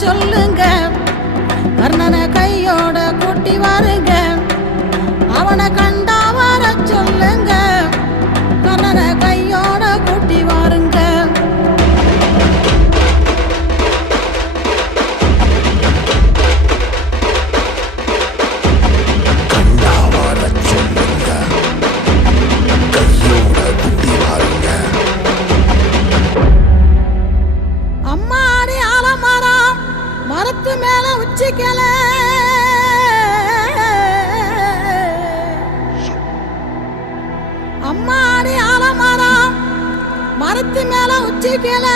சொல்லுங்க, கர்ணனை கையோட கூட்டி வாருங்க, அவனை கண்டா வர சொல்லுங்க, கர்ணனை கையோட கூட்டி வாருங்க. அம்மாடி ஆலமரம் மரத்து மேல உச்சிக்கல, அம்மாடி ஆலமரம் மரத்து மேல உச்சிக்கல.